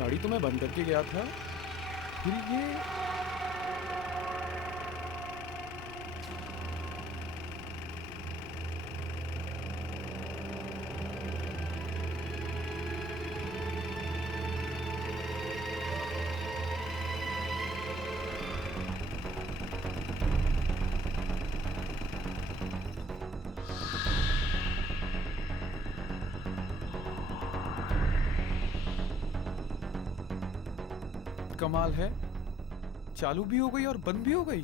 गाड़ी तो मैं बंद करके गया था, फिर ये कमाल है, चालू भी हो गई और बंद भी हो गई।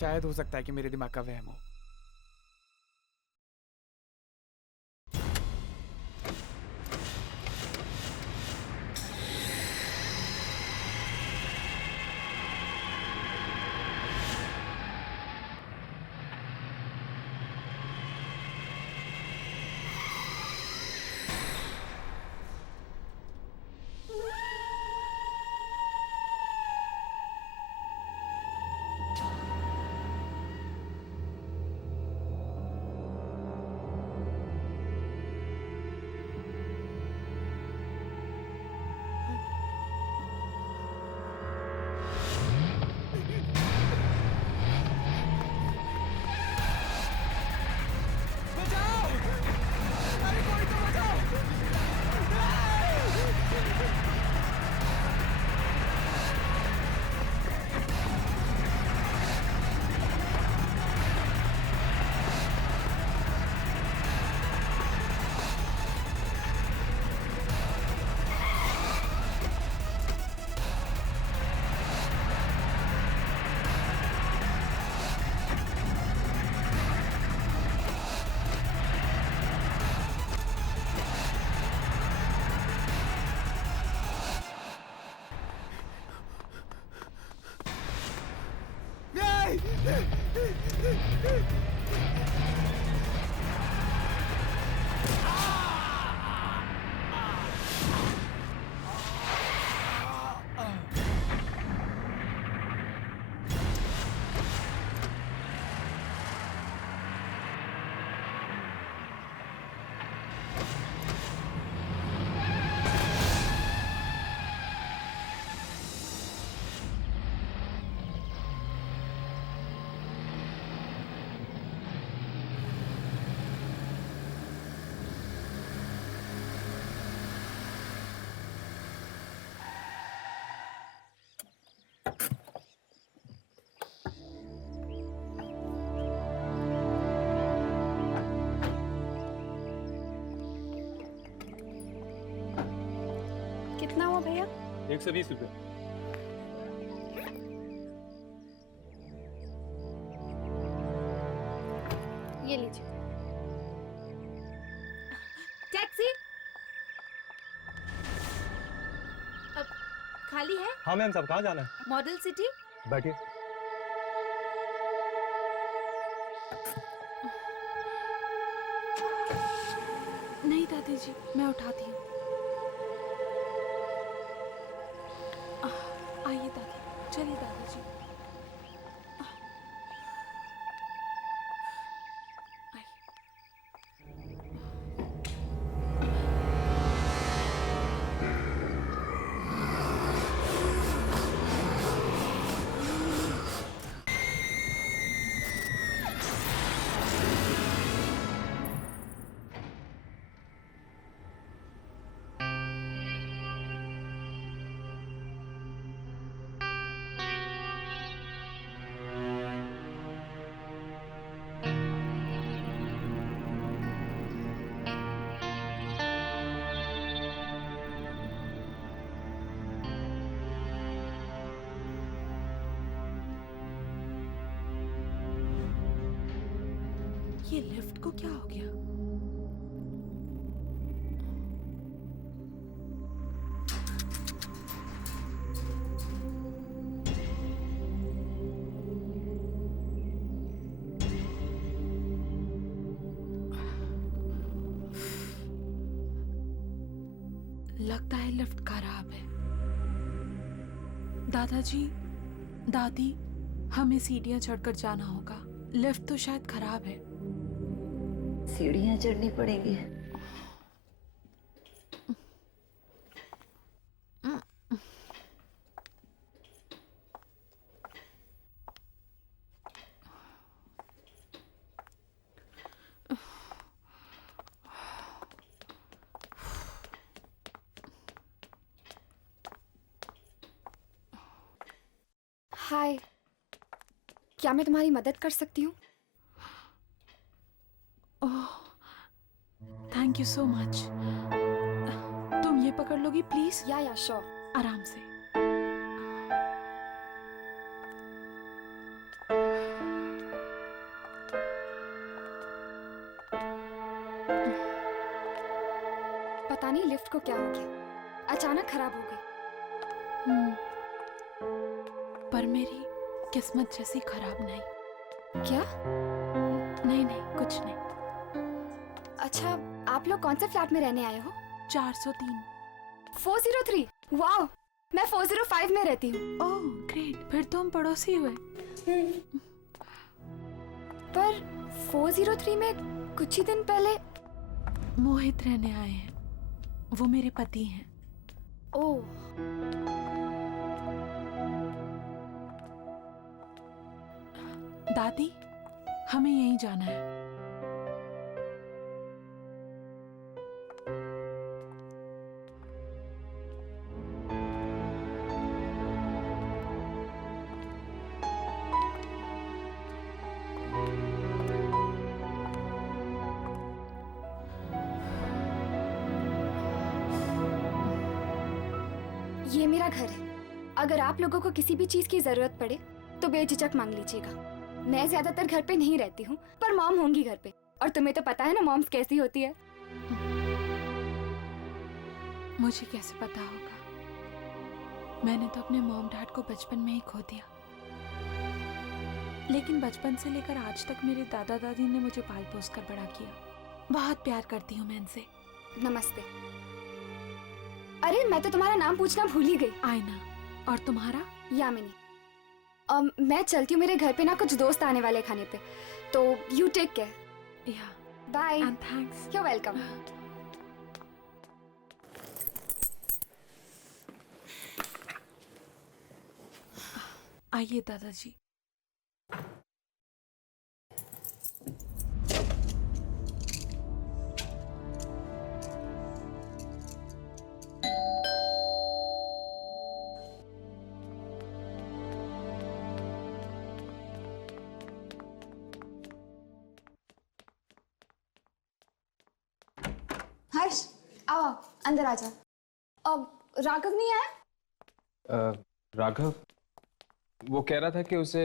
शायद हो सकता है कि मेरे दिमाग का वहम हो। कितना हुआ भैया? 120 रुपये। ये लीजिए। टैक्सी अब खाली है? हाँ मैम साहब, कहाँ जाना है? Model city. बैठिए। नहीं दादी जी, मैं उठाती हूँ। आइए दादी, चलिए दादी जी। ये लिफ्ट को क्या हो गया? लगता है लिफ्ट खराब है। दादाजी, दादी, हमें सीढ़ियां चढ़कर जाना होगा। लिफ्ट तो शायद खराब है। सीढ़ियाँ चढ़नी पड़ेंगी। हाय, क्या मैं तुम्हारी मदद कर सकती हूँ? ओह, थैंक यू सो मच। तुम ये पकड़ लोगी प्लीज? या श्योर। आराम से। पता नहीं लिफ्ट को क्या हो गया, अचानक खराब हो गई। पर मेरी किस्मत जैसी खराब नहीं। क्या? नहीं नहीं, कुछ नहीं। अच्छा, आप लोग कौन से फ्लैट में रहने आए हो? 403। 403। वाओ, मैं 405 में रहती हूँ। ओह ग्रेट, फिर तो हम पड़ोसी हुए। पर 403 में कुछ ही दिन पहले मोहित रहने आए हैं, वो मेरे पति हैं। ओह, दादी, हमें यहीं जाना है। ये मेरा घर है। अगर आप लोगों को किसी भी चीज की जरूरत पड़े तो बेझिझक मांग लीजिएगा। मैं ज्यादातर घर पे नहीं रहती हूँ, पर मॉम होंगी घर पे, और तुम्हें तो पता है ना मॉम्स कैसी होती है। मुझे कैसे पता होगा? मैंने तो अपने मॉम डैड को बचपन में ही खो दिया, लेकिन बचपन से लेकर आज तक मेरे दादा दादी ने मुझे पाल पोस कर बड़ा किया। बहुत प्यार करती हूँ मैं इनसे। नमस्ते। अरे, मैं तो तुम्हारा नाम पूछना भूल ही गई। आयना। और तुम्हारा? यामिनी। मैं चलती हूँ, मेरे घर पे ना कुछ दोस्त आने वाले खाने पे, तो you take care. Yeah, bye. And thanks. You welcome. आइए दादाजी। हर्ष, आओ अंदर आ जा। अब राघव नहीं आया? राघव, वो कह रहा था कि उसे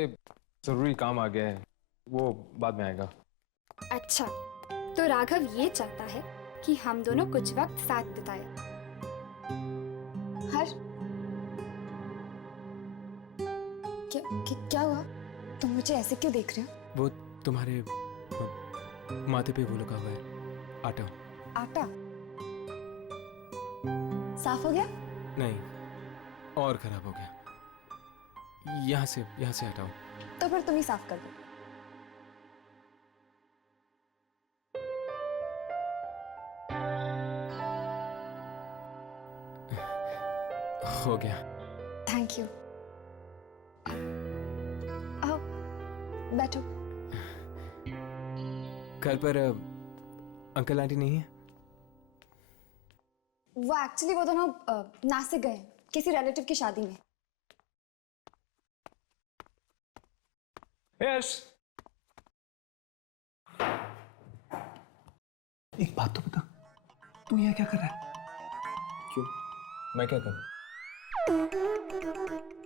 जरूरी काम आ गया है, वो बाद में आएगा। अच्छा, तो राघव ये चाहता है कि हम दोनों कुछ वक्त साथ बिताए। हर्ष, क्या हुआ? तुम मुझे ऐसे क्यों देख रहे हो? वो तुम्हारे माथे पे वो लगा हुआ है आटा। आटा साफ हो गया? नहीं, और खराब हो गया। यहाँ से हटाओ। तो फिर तुम ही साफ कर दो। हो गया। Thank you. आओ बैठो। घर पर अंकल आंटी नहीं है? वो एक्चुअली वो दोनों नासिक गए हैं किसी रिलेटिव की शादी में। यश, एक बात तो बता, तू यहाँ क्या कर रहा है? क्यों? मैं क्या करूं?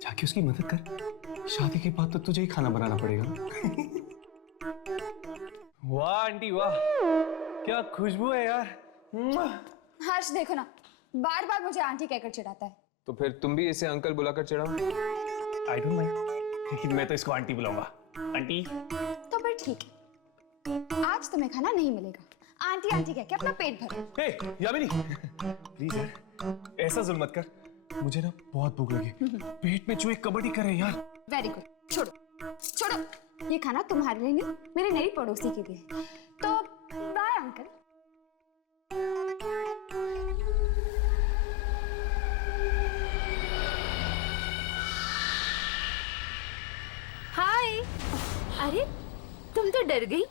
जाके उसकी मदद कर। शादी के बाद तो तुझे ही खाना बनाना पड़ेगा ना। वाह आंटी वाह, क्या खुशबू है यार। हर्ष देखो ना, बार बार मुझे आंटी कहकर चिढ़ाता है। तो फिर तुम भी इसे अंकल बुलाकर चिढ़ाओ। आई डोंट माइंड, लेकिन मैं तो इसको आंटी बुलाऊंगा। आंटी। तो फिर ठीक है, आज तुम्हें खाना नहीं मिलेगा। आंटी आंटी कह के अपना पेट भरो। हे यामिनी, प्लीज यार ऐसा जुल्म मत कर, मुझे ना बहुत भूख लगी। पेट में चूहे कबड्डी कर रहे हैं यार। वेरी गुड, छोड़ो छोड़ो। ये खाना तुम्हारे लिए नहीं, मेरे नई पड़ोसी के लिए। तो बाय अंकल। हाय। अरे तुम तो डर गई।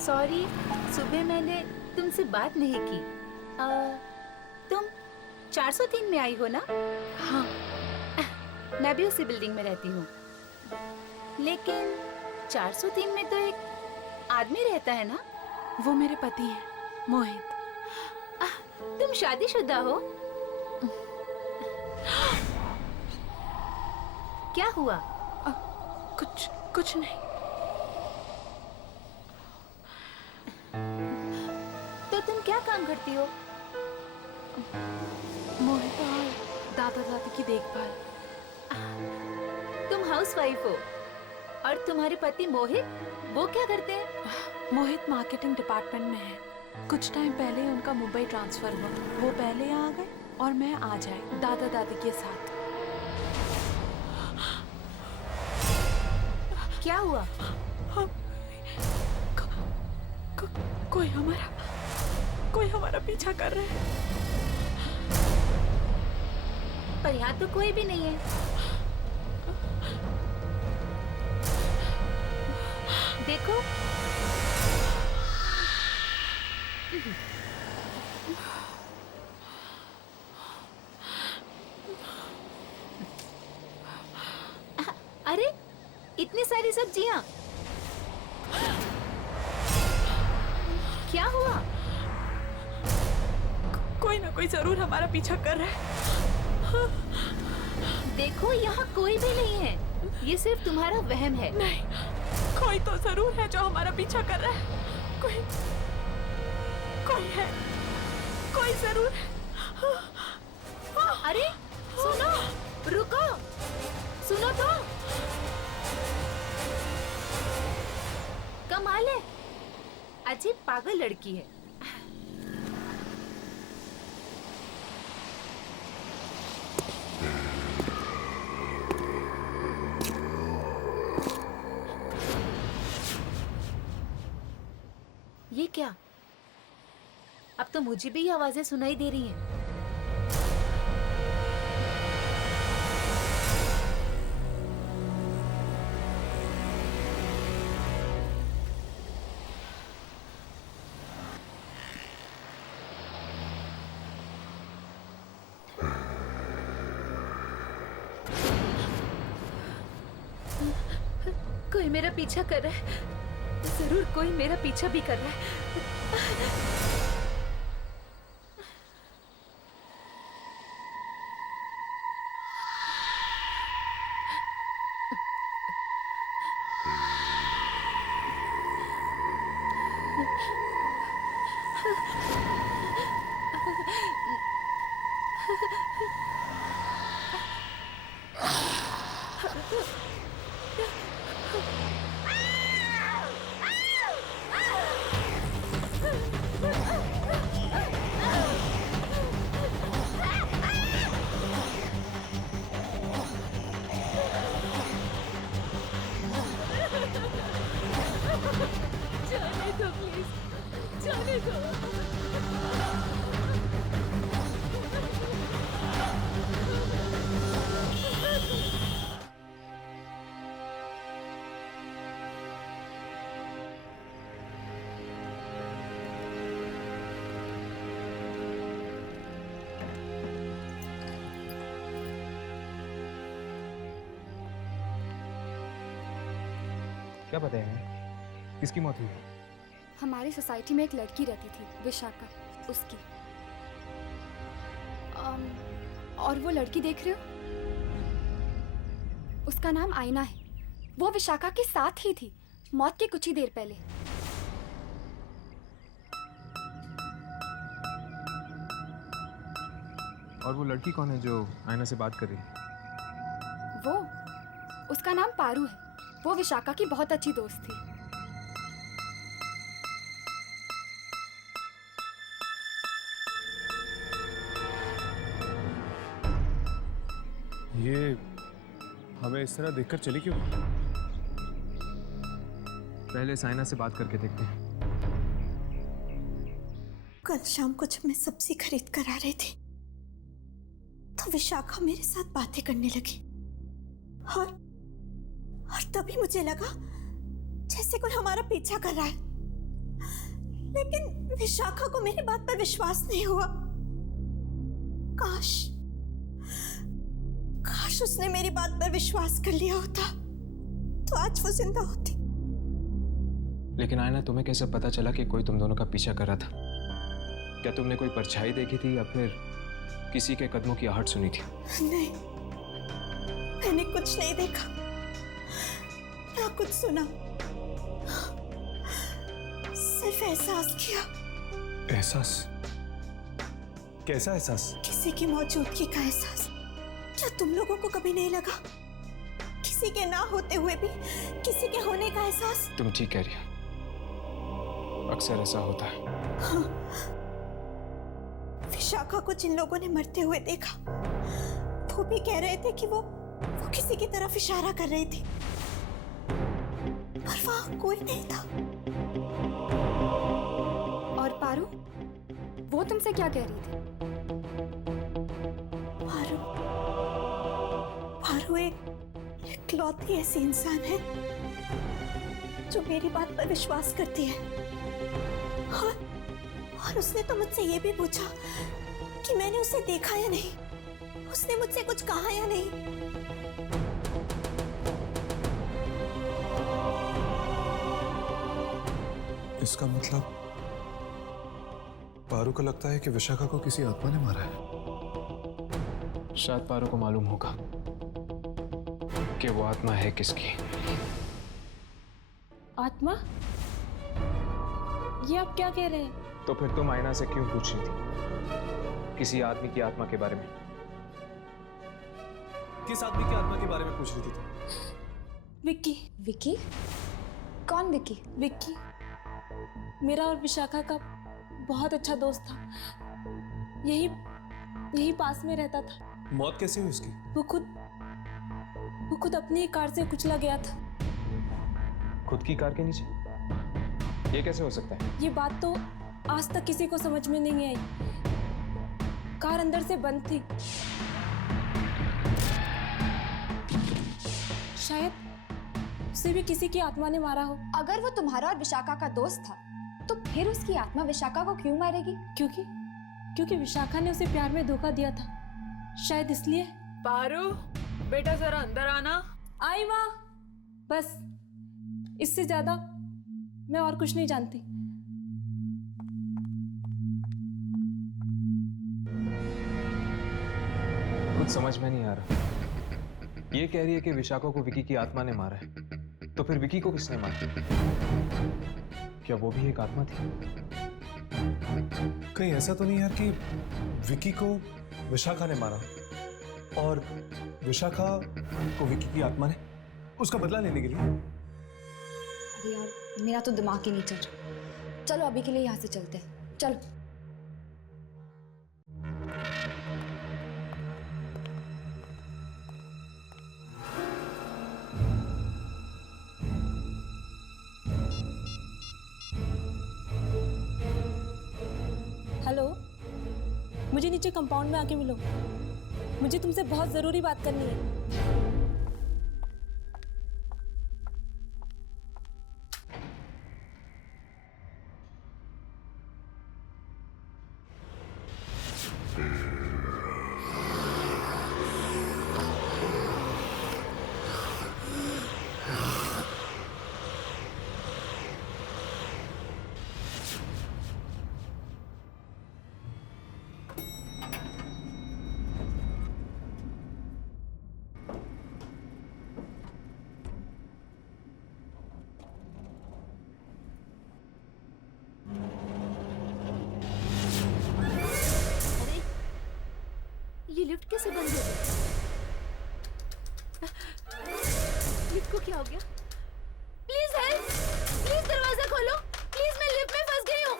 सॉरी, सुबह मैंने तुमसे बात नहीं की। तुम 403 में आई हो ना? हाँ। मैं भी उसी बिल्डिंग में रहती हूँ। लेकिन 403 में तो एक आदमी रहता है ना? वो मेरे पति हैं, मोहित। तुम शादीशुदा हो? क्या हुआ? कुछ नहीं। तो तुम क्या काम करती हो? मोहित और दादा दादी की देखभाल। तुम हाउसवाइफ हो और तुम्हारे पति मोहित, वो क्या करते हैं? मोहित मार्केटिंग डिपार्टमेंट में है। कुछ टाइम पहले ही उनका मुंबई ट्रांसफर हुआ। वो पहले आ गए और मैं आ जाए दादा दादी के साथ। क्या हुआ? कोई हमारा पीछा कर रहा है। पर यहाँ तो कोई भी नहीं है। देखो, अरे इतनी सारी सब्जियां, क्या हुआ? कोई ना कोई जरूर हमारा पीछा कर रहा है। देखो, यहाँ कोई भी नहीं है। ये सिर्फ तुम्हारा वहम है। नहीं, कोई तो जरूर है जो हमारा पीछा कर रहा है। कोई है, कोई जरूर है। अरे सुनो, रुको, सुनो तो। कमाल है, अजीब पागल लड़की है। ये क्या? अब तो मुझे भी ये आवाजें सुनाई दे रही हैं। कोई मेरा पीछा कर रहा है। जरूर कोई मेरा पीछा भी कर रहा है। जाने दो प्लीज, जाने दो। क्या पता है किसकी मौत हुई? हमारी सोसाइटी में एक लड़की रहती थी, विशाखा, उसकी। और वो लड़की देख रहे हो, उसका नाम आईना है। वो विशाखा के साथ ही थी मौत के कुछ ही देर पहले। और वो लड़की कौन है जो आईना से बात कर रही है? वो, उसका नाम पारू है। वो विशाखा की बहुत अच्छी दोस्त थी। ये हमें इस तरह देखकर चली क्यों? पहले साइना से बात करके देखते हैं। कल शाम को जब मैं सब्जी खरीद कर आ रही थी तो विशाखा मेरे साथ बातें करने लगी और तभी मुझे लगा जैसे कोई हमारा पीछा कर रहा है, लेकिन विशाखा को मेरी बात पर विश्वास नहीं हुआ। काश उसने मेरी बात पर विश्वास कर लिया होता तो आज वो जिंदा होती। लेकिन आयना, तुम्हें कैसे पता चला कि कोई तुम दोनों का पीछा कर रहा था? क्या तुमने कोई परछाई देखी थी या फिर किसी के कदमों की आहट सुनी थी? नहीं, मैंने कुछ नहीं देखा ना कुछ सुना, सिर्फ एहसास किया। एहसास? कैसा एहसास? किसी की मौजूदगी का एहसास। क्या तुम लोगों को कभी नहीं लगा? किसी के ना होते हुए भी किसी के होने का एहसास। तुम ठीक कह रही हो, अक्सर ऐसा होता है। हाँ। विशाखा को जिन लोगों ने मरते हुए देखा वो भी कह रहे थे कि वो किसी की तरफ इशारा कर रही थी, पर वहां कोई नहीं था। और पारू, वो तुमसे क्या कह रही थी? पारू एक इकलौती ऐसी इंसान है जो मेरी बात पर विश्वास करती है, और उसने तो मुझसे ये भी पूछा कि मैंने उसे देखा या नहीं, उसने मुझसे कुछ कहा या नहीं। इसका मतलब पारू को लगता है कि विशाखा को किसी आत्मा ने मारा है। शायद पारू को मालूम होगा कि वो आत्मा है किसकी। आत्मा? ये आप क्या कह रहे हैं? तो फिर तुम आयना से क्यों पूछ रही थी किसी आदमी की आत्मा के बारे में? किस आदमी की आत्मा के बारे में पूछ रही थी तुम? विक्की। विक्की? कौन विक्की? विक्की मेरा और विशाखा का बहुत अच्छा दोस्त था, यही पास में रहता था। मौत कैसे हुई उसकी? वो खुद अपनी ही कार से कुचला गया था। खुद की कार के नीचे? ये कैसे हो सकता है? ये बात तो आज तक किसी को समझ में नहीं आई। कार अंदर से बंद थी। शायद उसे भी किसी की आत्मा ने मारा हो। अगर वो तुम्हारा और विशाखा का दोस्त था तो फिर उसकी आत्मा विशाखा को क्यों मारेगी? क्योंकि विशाखा ने उसे प्यार में धोखा दिया था, शायद इसलिए। पारू, बेटा जरा अंदर आना। आई माँ। बस इससे ज्यादा मैं और कुछ नहीं जानती। कुछ समझ में नहीं आ रहा। ये कह रही है कि विशाखा को विकी की आत्मा ने मारा है, तो फिर विकी को किसने मारा? क्या वो भी एक आत्मा थी? कहीं ऐसा तो नहीं यार कि विकी को विशाखा ने मारा और विशाखा को विकी की आत्मा ने उसका बदला लेने के लिए? अरे यार, मेरा तो दिमाग ही नहीं चल रहा। चलो अभी के लिए यहाँ से चलते हैं, चलो। हेलो, मुझे नीचे कंपाउंड में आके मिलो। मुझे तुमसे बहुत जरूरी बात करनी है। ये लिफ्ट कैसे बंद हो गई? लिफ्ट को क्या हो गया? Please help! प्लीज दरवाजा खोलो! प्लीज मैं लिफ्ट में फंस गई हूँ!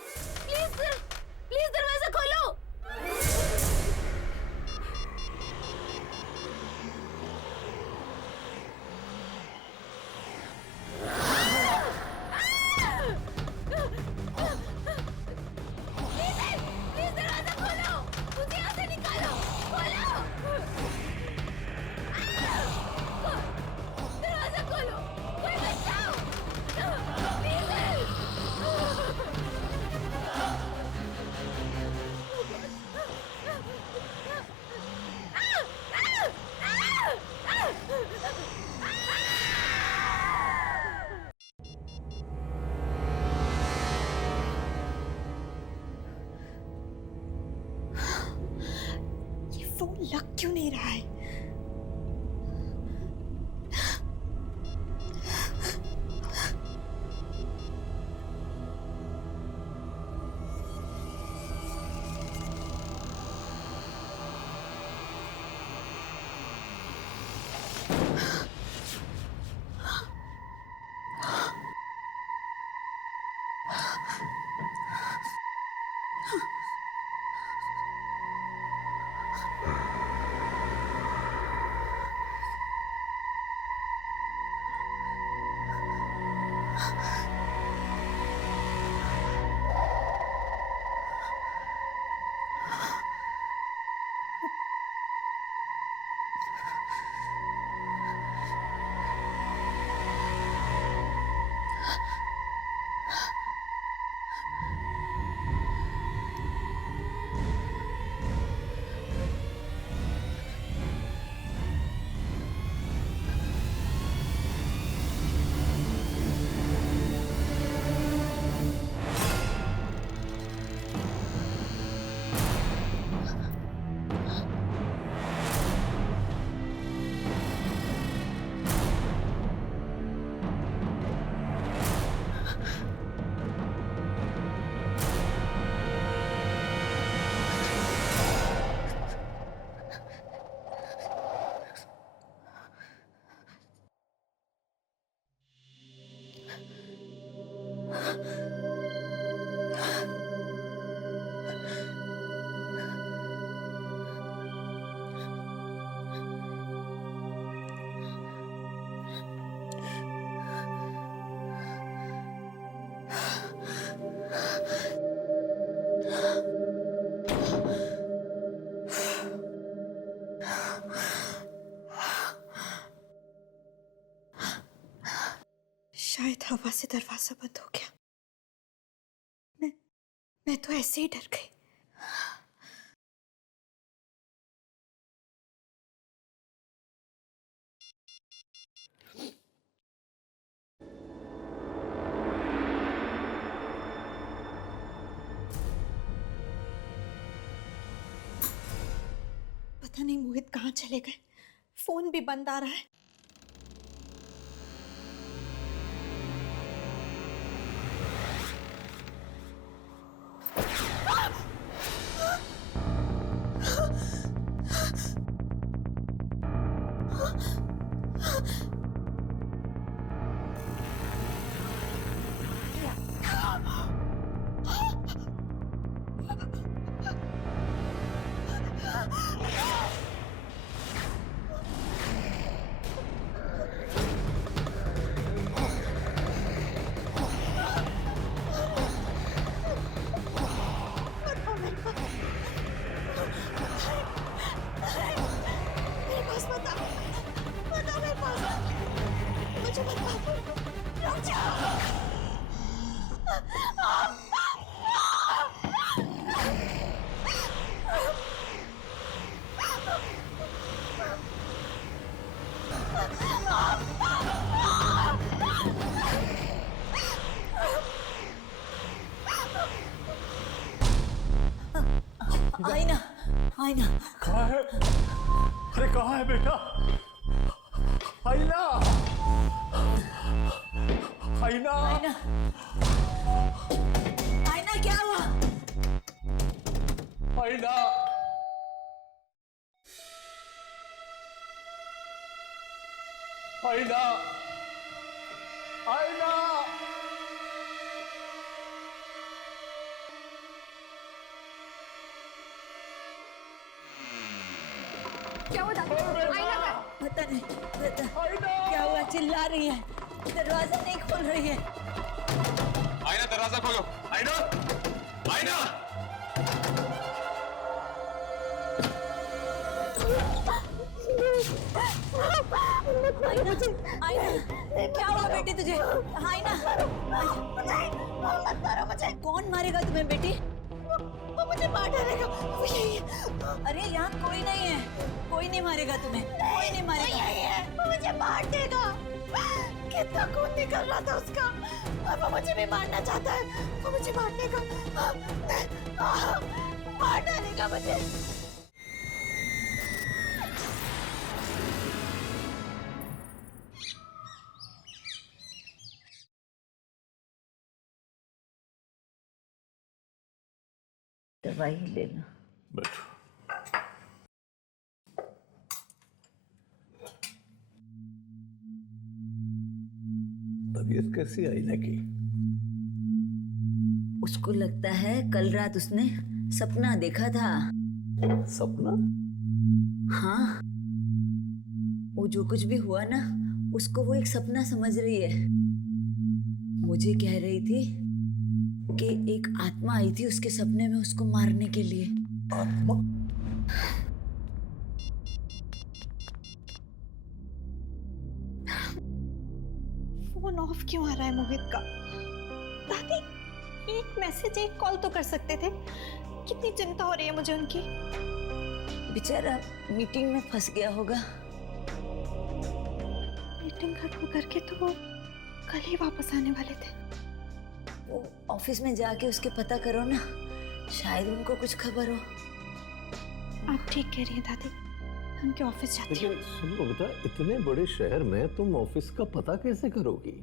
प्लीज दरवाजा खोलो! नहीं रहा है। शायद हवा से दरवाजा बंद हो गया। मैं तो ऐसे ही डर गई। पता नहीं मोहित कहाँ चले गए। फोन भी बंद आ रहा है। आईना, आईना कहाँ है? अरे कहाँ है बेटा? आईना, आईना, आईना, आईना क्या हुआ? आईना, आईना, आईना, क्या हुआ दादी? आईना का पता नहीं, क्या हुआ? चिल्ला रही है, दरवाजा नहीं खोल रही है। आईना दरवाजा खोलो। आईना, आईना। आईना, आईना, क्या हुआ बेटी तुझे? आईना, मत मारो मुझे। कौन मारेगा तुम्हें बेटी? वो मुझे मार डालेगा। वो यही है। अरे यहाँ कोई नहीं है, कोई नहीं मारेगा तुम्हें, कोई नहीं मारेगा। यही है, वो मुझे मार देगा। कितना खून निकल रहा था उसका, और वो मुझे भी मारना चाहता है। वो मुझे मारने का, मार डालेगा मुझे। दवाई ले लो। बैठो। तबीयत कैसी आई ना की? उसको लगता है कल रात उसने सपना देखा था। सपना? हाँ, वो जो कुछ भी हुआ ना, उसको वो एक सपना समझ रही है। मुझे कह रही थी कि एक आत्मा आई थी उसके सपने में उसको मारने के लिए। आत्मा? फोन ऑफ क्यों आ रहा है मोहित का? दादी, एक मैसेज, एक कॉल तो कर सकते थे। कितनी चिंता हो रही है मुझे उनकी। बेचारा मीटिंग में फंस गया होगा। मीटिंग खत्म करके तो वो कल ही वापस आने वाले थे। वो ऑफिस में जाके उसके पता करो ना, शायद उनको कुछ खबर हो। आप ठीक कह रही हैं दादी, उनके ऑफिस जाती हूँ। लेकिन सुनो बेटा, इतने बड़े शहर में तुम ऑफिस का पता कैसे करोगी?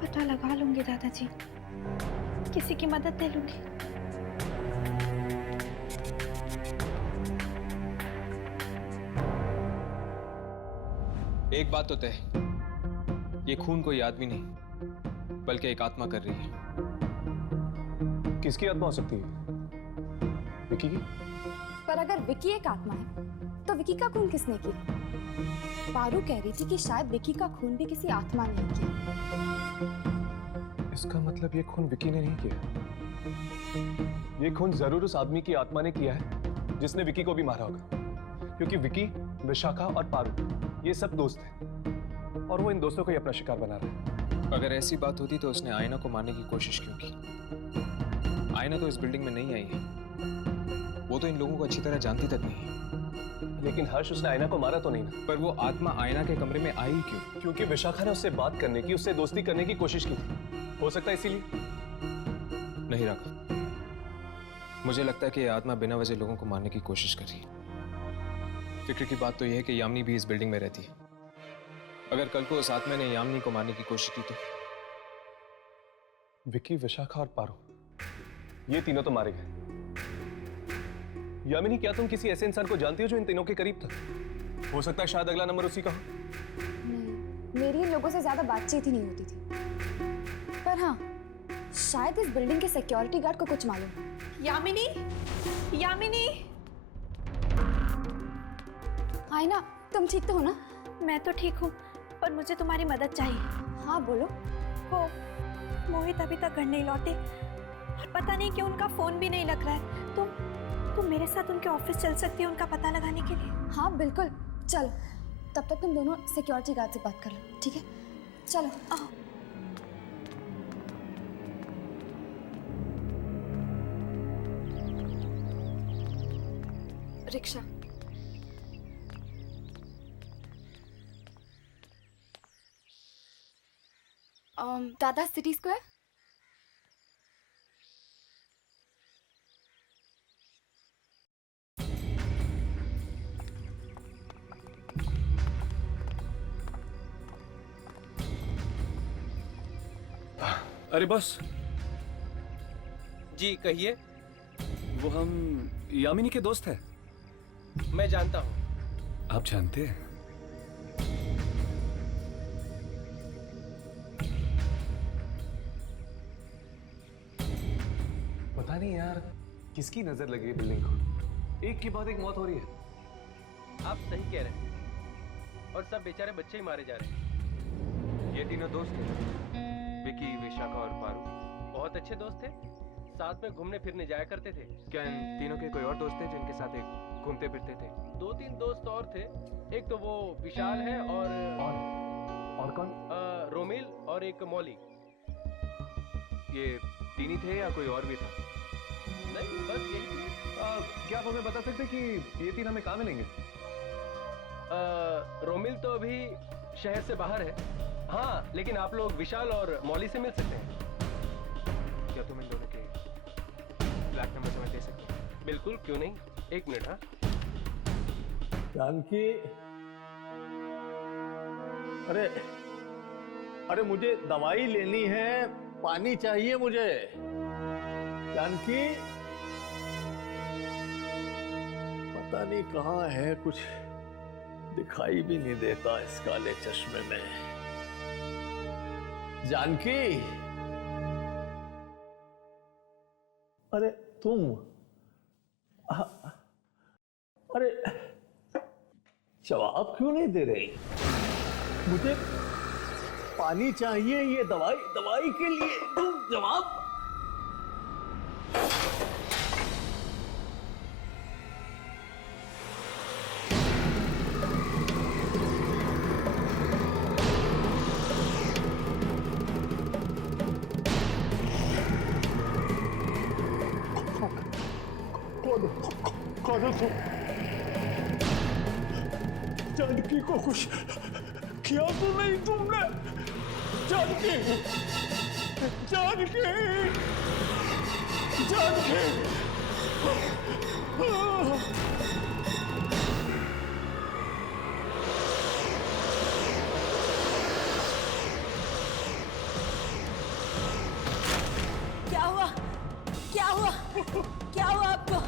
पता लगा लूंगी दादाजी, किसी की मदद ले लूंगी। एक बात तो तय, ये खून कोई आदमी नहीं बल्कि एक आत्मा कर रही है। किसकी आत्मा हो सकती है? विकी की? पर अगर विकी एक आत्मा है तो विकी का खून किसने किया? पारू कह रही थी कि शायद विकी का खून भी किसी आत्मा ने किया। इसका मतलब ये खून विकी ने नहीं किया। ये खून जरूर उस आदमी की आत्मा ने किया है जिसने विकी को भी मारा होगा, क्योंकि विकी, विशाखा और पारू ये सब दोस्त हैं और वो इन दोस्तों को ही अपना शिकार बना रहा है। अगर ऐसी बात होती तो उसने आयना को मारने की कोशिश क्यों की? आयना तो इस बिल्डिंग में नहीं आई है, वो तो इन लोगों को अच्छी तरह जानती तक नहीं है। लेकिन हर्ष, उसने आयना को मारा तो नहीं ना? पर वो आत्मा आयना के कमरे में आई क्यों? क्योंकि विशाखा ने उससे बात करने की, उससे दोस्ती करने की कोशिश की थी। हो सकता है इसीलिए। नहीं राघव, मुझे लगता है कि ये आत्मा बिना वजह लोगों को मारने की कोशिश कर रही है। फिक्र की बात तो यह है कि यामिनी भी इस बिल्डिंग में रहती है। अगर कल को उस आत्मा ने यामिनी को मारने की कोशिश की तो? विकी, विशाखा और पारू, ये तीनों तो मारे गए। यामिनी, क्या तुम किसी ऐसे इंसान को जानती हो जो इन तीनों के करीब था? हो सकता है शायद अगला नंबर उसी का हो। नहीं, मेरी इन लोगों से ज्यादा बातचीत ही नहीं होती थी। पर हाँ, शायद इस बिल्डिंग के सिक्योरिटी गार्ड को कुछ मालूम। यामिनी, यामिनी। आयना, तुम ठीक तो हो ना? मैं तो ठीक हूँ, पर मुझे तुम्हारी मदद चाहिए। हाँ बोलो। हो, मोहित अभी तक घर नहीं लौटे और पता नहीं क्यों उनका फोन भी नहीं लग रहा है। तुम मेरे साथ उनके ऑफिस चल सकती हो उनका पता लगाने के लिए? हाँ बिल्कुल, चलो। तब तक तुम दोनों सिक्योरिटी गार्ड से बात कर लो, ठीक है? चलो आओ। रिक्शा। दादा, सिटी स्क्वायर। अरे बॉस जी कहिए। वो हम यामिनी के दोस्त हैं। मैं जानता हूँ। आप जानते हैं? पता नहीं यार, किसकी नजर लगी है बिल्डिंग को। एक के बाद एक मौत हो रही है। आप सही कह रहे हैं, और सब बेचारे बच्चे ही मारे जा रहे हैं। ये तीनों दोस्त थे, विकी, विशाखा और पारू। बहुत अच्छे दोस्त थे, साथ में घूमने फिरने जाया करते थे। क्या इन तीनों के कोई और दोस्त थे जिनके साथ एक घूमते फिरते थे? 2-3 दोस्त और थे। एक तो वो विशाल है और कौन? रोमिल और एक मौली। ये तीन ही थे या कोई और भी था? नहीं, बस यही थे। क्या आप हमें बता सकते हैं कि ये तीन हमें कहाँ मिलेंगे? रोमिल तो अभी शहर से बाहर है। हाँ, लेकिन आप लोग विशाल और मौली से मिल सकते हैं। क्या तुम इन दोनों के फ्लैट नंबर हमें दे सकते हो? बिल्कुल, क्यों नहीं। एक मिनट। हाँ जानकी, अरे मुझे दवाई लेनी है, पानी चाहिए मुझे। जानकी, पता नहीं कहाँ है, कुछ दिखाई भी नहीं देता इस काले चश्मे में। जानकी, अरे तुम, अरे जवाब क्यों नहीं दे रही? मुझे पानी चाहिए, ये दवाई के लिए, तुम जवाब। कौन हो तुम? जानकी को कुछ किया तो नहीं तुमने? जानकी, जानकी, जानकी, क्या हुआ? क्या हुआ? क्या हुआ आपको?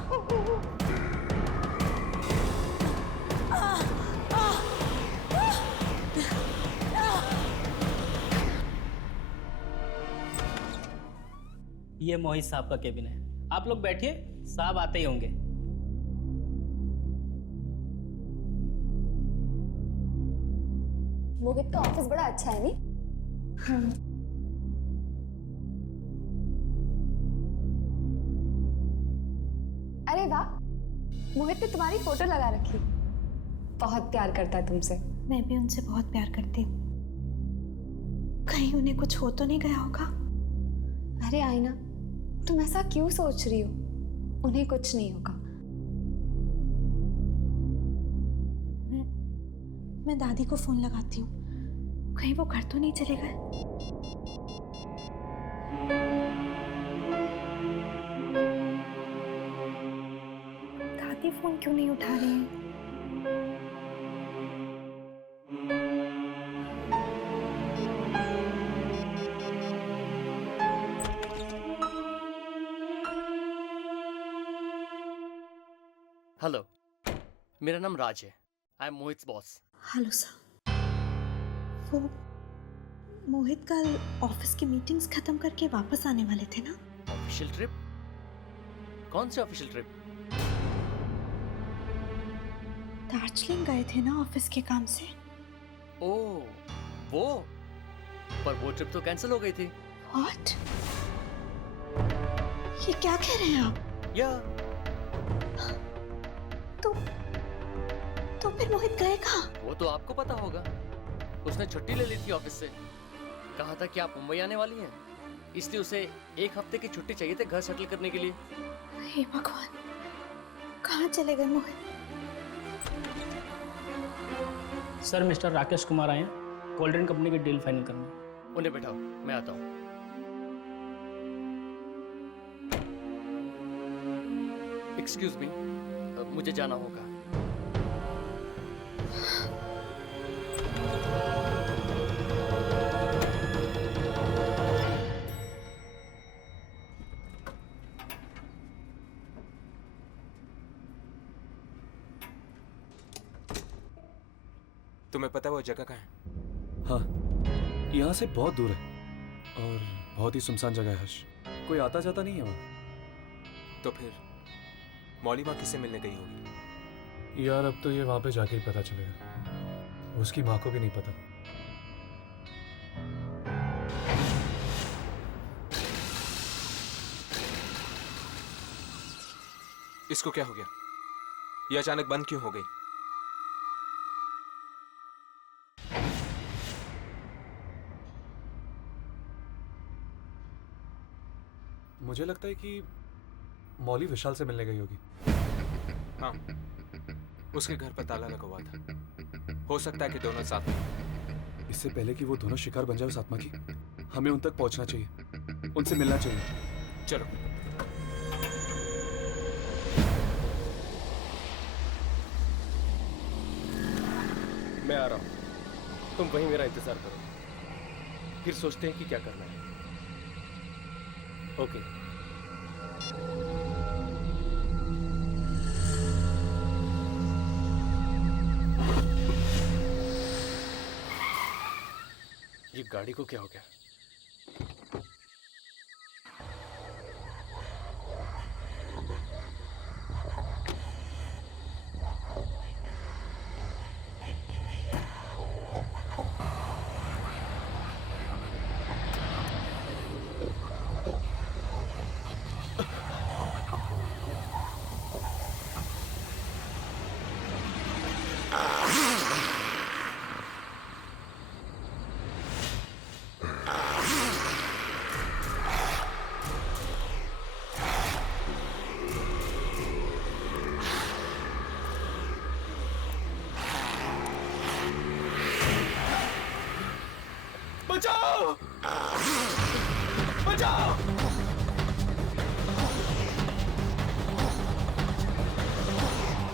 ये मोहित साहब का केबिन है, आप लोग बैठिए, साहब आते ही होंगे। मोहित का ऑफिस बड़ा अच्छा है नहीं? अरे वाह, मोहित ने तुम्हारी फोटो लगा रखी। बहुत प्यार करता है तुमसे। मैं भी उनसे बहुत प्यार करती हूँ। कहीं उन्हें कुछ हो तो नहीं गया होगा? अरे आईना, तुम ऐसा क्यों सोच रही हो? उन्हें कुछ नहीं होगा। मैं दादी को फोन लगाती हूँ, कहीं वो घर तो नहीं चले गए। दादी फोन क्यों नहीं उठा रही है? हेलो, मेरा नाम राज है। I am Mohit boss. Hello sir. वो मोहित कल ऑफिस की मीटिंग्स खत्म करके वापस आने वाले थे ना? Official trip? कौन सी ऑफिशियल ट्रिप? दार्जिलिंग गए थे ना ऑफिस के काम से। ओह, वो? पर वो ट्रिप तो कैंसिल हो गई थी। व्हाट? ये क्या कह रहे हैं आप? या तो फिर मोहित गए कहाँ? वो तो आपको पता होगा। उसने छुट्टी ले ली थी ऑफिस से। कहा था कि आप मुंबई आने वाली हैं, इसलिए उसे 1 हफ्ते की छुट्टी चाहिए थी घर सेटल करने के लिए। हे भगवान, कहाँ चले गए मोहित? सर, मिस्टर राकेश कुमार आए हैं कोल्ड ड्रिंक कंपनी की डील फाइनल करने। उन्हें बैठाओ, मैं आता हूँ। एक्सक्यूज मी, मुझे जाना होगा। तुम्हें पता है वो जगह कहाँ है? हाँ, यहाँ से बहुत दूर है और बहुत ही सुनसान जगह है हर्ष। कोई आता जाता नहीं है वहाँ। तो फिर मौली माँ किससे मिलने गई होगी? यार अब तो ये वहाँ पे जाके ही पता चलेगा। उसकी माँ को भी नहीं पता। इसको क्या हो गया? ये अचानक बंद क्यों हो गई? मुझे लगता है कि मौली विशाल से मिलने गई होगी। हाँ, उसके घर पर ताला लगा हुआ था। हो सकता है कि दोनों साथ में। इससे पहले कि वो दोनों शिकार बन जाए उस आत्मा की, हमें उन तक पहुंचना चाहिए, उनसे मिलना चाहिए। चलो। मैं आ रहा हूं, तुम वहीं मेरा इंतजार करो, फिर सोचते हैं कि क्या करना है। ओके। ये गाड़ी को क्या हो गया? बचाओ! बचाओ!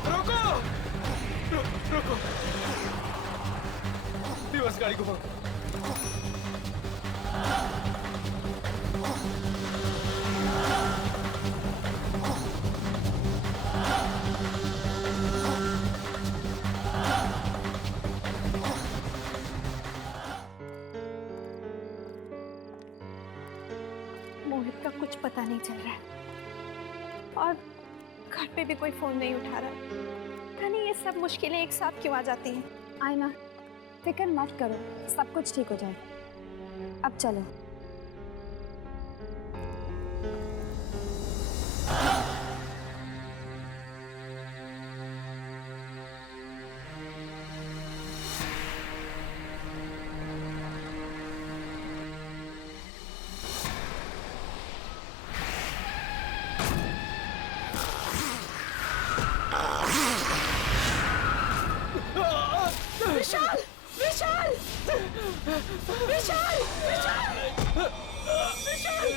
रोको! रोको! रिवर्स गाड़ी को पकड़ो। मोहित का कुछ पता नहीं चल रहा है और घर पे भी कोई फोन नहीं उठा रहा। पता नहीं ये सब मुश्किलें एक साथ क्यों आ जाती हैं। आयना, फिक्र मत करो, सब कुछ ठीक हो जाएगा। अब चलो। विशाल! विशाल! विशाल! विशाल! विशाल!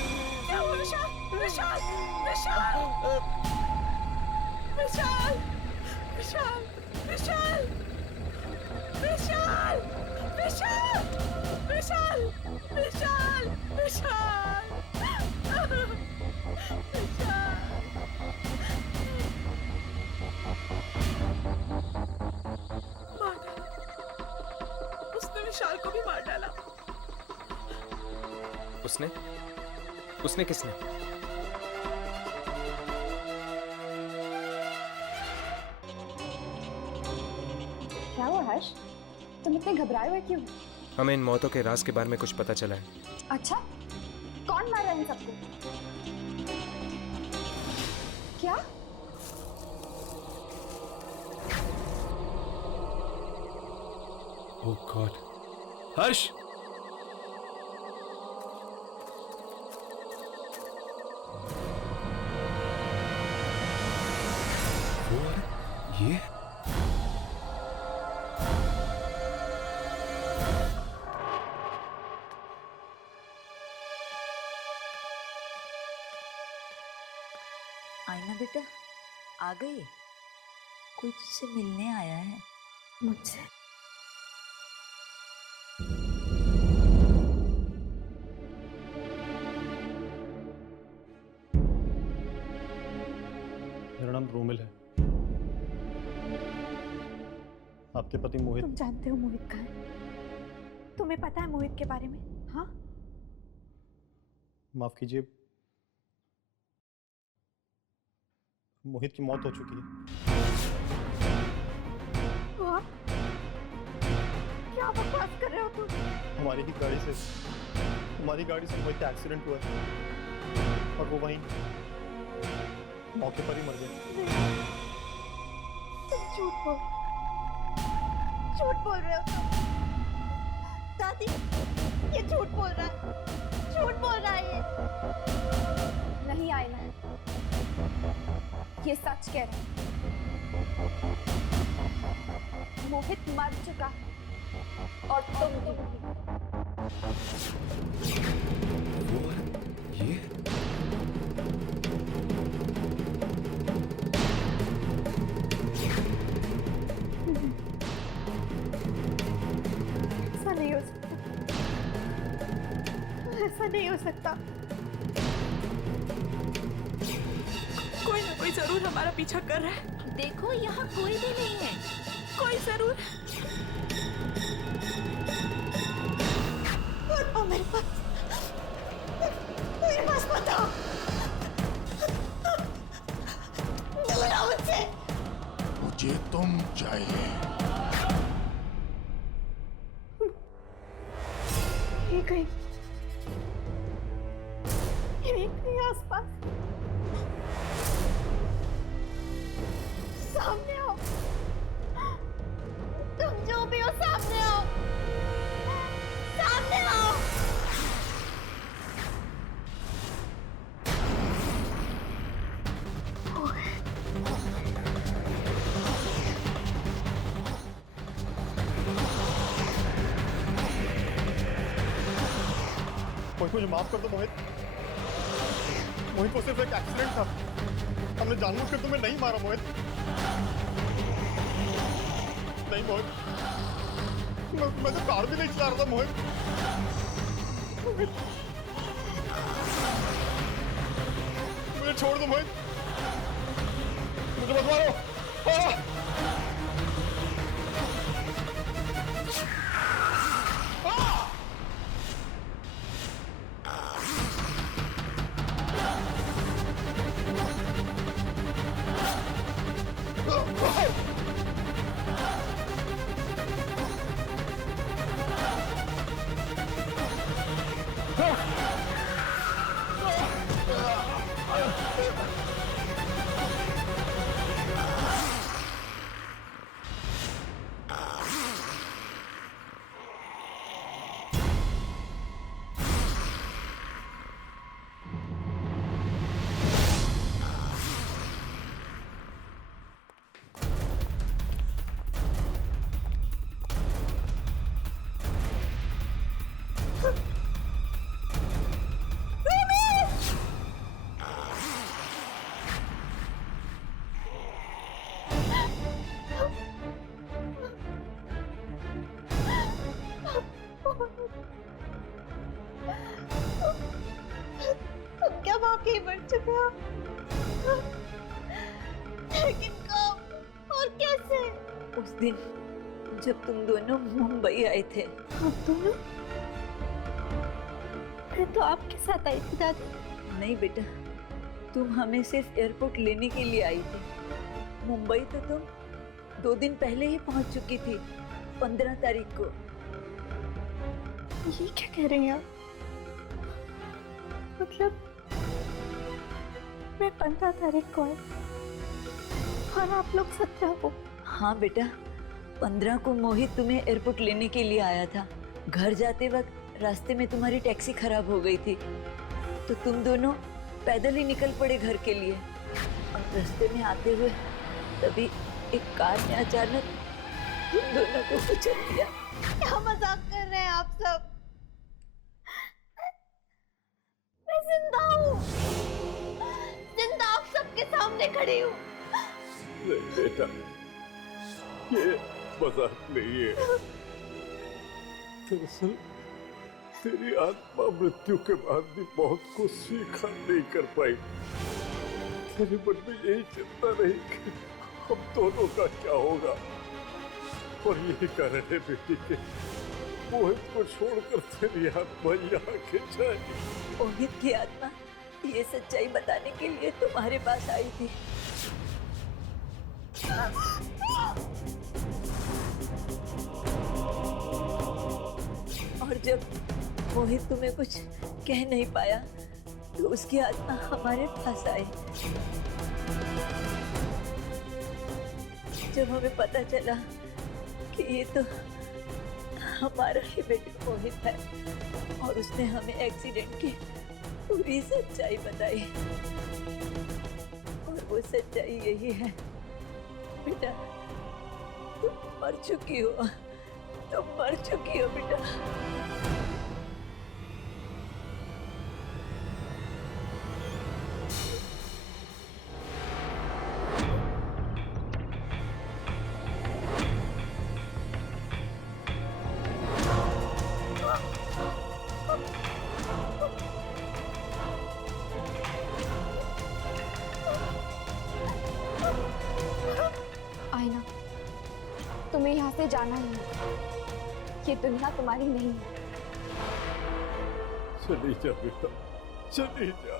क्या हुआ विशाल? विशाल! विशाल! विशाल! विशाल! विशाल! विशाल! विशाल! विशाल! विशाल! विशाल! उसने विशाल को भी मार डाला। उसने? उसने किसने? क्या हुआ हर्ष? तुम इतने घबराए हुए क्यों? हमें इन मौतों के राज के बारे में कुछ पता चला है। अच्छा, कौन मार रहा है इन सबको? क्या? ओह गॉड! हर्ष! ये? आईना बेटा, आ गई? कोई तुझसे मिलने आया है। मुझसे? मेरा नाम रोमिल है। आपके पति मोहित। तुम जानते हो मोहित कहाँ है? तुम्हें पता है मोहित के बारे में? हाँ? माफ कीजिए, मोहित की मौत हो चुकी है। आप? क्या बकवास कर रहे हो तुम? हमारी गाड़ी से मोहित का एक्सीडेंट हुआ है और वो वहीं मौके पर ही मर गए। तुम झूठ बोल रहे हो तुम। दादी, ये झूठ बोल रहा है ये। नहीं आईना, ये सच कह रहा है। मोहित मर चुका और तुम भी। ये? ऐसा नहीं हो सकता। ऐसा नहीं हो सकता। कोई जरूर हमारा पीछा कर रहा है। देखो यहाँ कोई भी नहीं है। कोई जरूर। बताओ मेरे पास बताओ। दूर आओ मुझसे। मुझे तुम चाहिए। ये कहीं आसपास। सामने आओ, तुम जो भी हो सामने आओ, सामने आओ। मोहित, मुझे माफ कर दो मोहित। मोहित, वो सिर्फ एक एक्सीडेंट था। हमने जानबूझकर तुम्हें नहीं मारा मोहित। नहीं मोहित, मैं तो कार भी नहीं चला रहा था मोहित। मुझे छोड़ दो मोहित, मुझे मत मारो। क्या वाकई मर चुके हो? लेकिन कब और कैसे? उस दिन जब तुम दोनों मुंबई आए थे। हम दोनों? मैं तो आपके साथ आई थी दादी। नहीं बेटा, तुम हमें सिर्फ एयरपोर्ट लेने के लिए आई थी। मुंबई तो तुम 2 दिन पहले ही पहुंच चुकी थी, 15 तारीख को। ये क्या कह रही हैं आप? मतलब मैं 15 तारीख को आई और आप लोग 17 को? हाँ बेटा, 15 को मोहित तुम्हें एयरपोर्ट लेने के लिए आया था। घर जाते वक्त रास्ते में तुम्हारी टैक्सी खराब हो गई थी, तो तुम दोनों पैदल ही निकल पड़े घर के लिए। और रास्ते में आते हुए तभी एक कार ने अचानक तुम दोनों को कुचल दिया। क्या मजाक कर रहे हैं आप सब? मैं जिंदा हूँ, जिंदा आप सबके सामने खड़ी हूँ। नहीं बेटा, ये मजाक नहीं है। दरअसल तेरी आत्मा मृत्यु के बाद भी बहुत कुछ स्वीकार नहीं कर पाई। तेरे मन में यही चिंता रही कि हम दोनों का क्या होगा, और यही कारण है बेटी के मोहित को छोड़कर तेरी आत्मा यहाँ खिंच आई। मोहित की आत्मा ये सच्चाई बताने के लिए तुम्हारे पास आई थी। और जब मोहित तुम्हें कुछ कह नहीं पाया तो उसकी आत्मा हमारे पास आई। जब हमें पता चला कि ये तो हमारा ही बेटा मोहित है और उसने हमें एक्सीडेंट की पूरी सच्चाई बताई, और वो सच्चाई यही है बेटा, तुम मर चुकी हो, तुम मर चुकी हो बेटा। तुम्हें यहाँ से जाना ही है। ये दुनिया तुम्हारी नहीं है। चली जा बेटा, चली जा।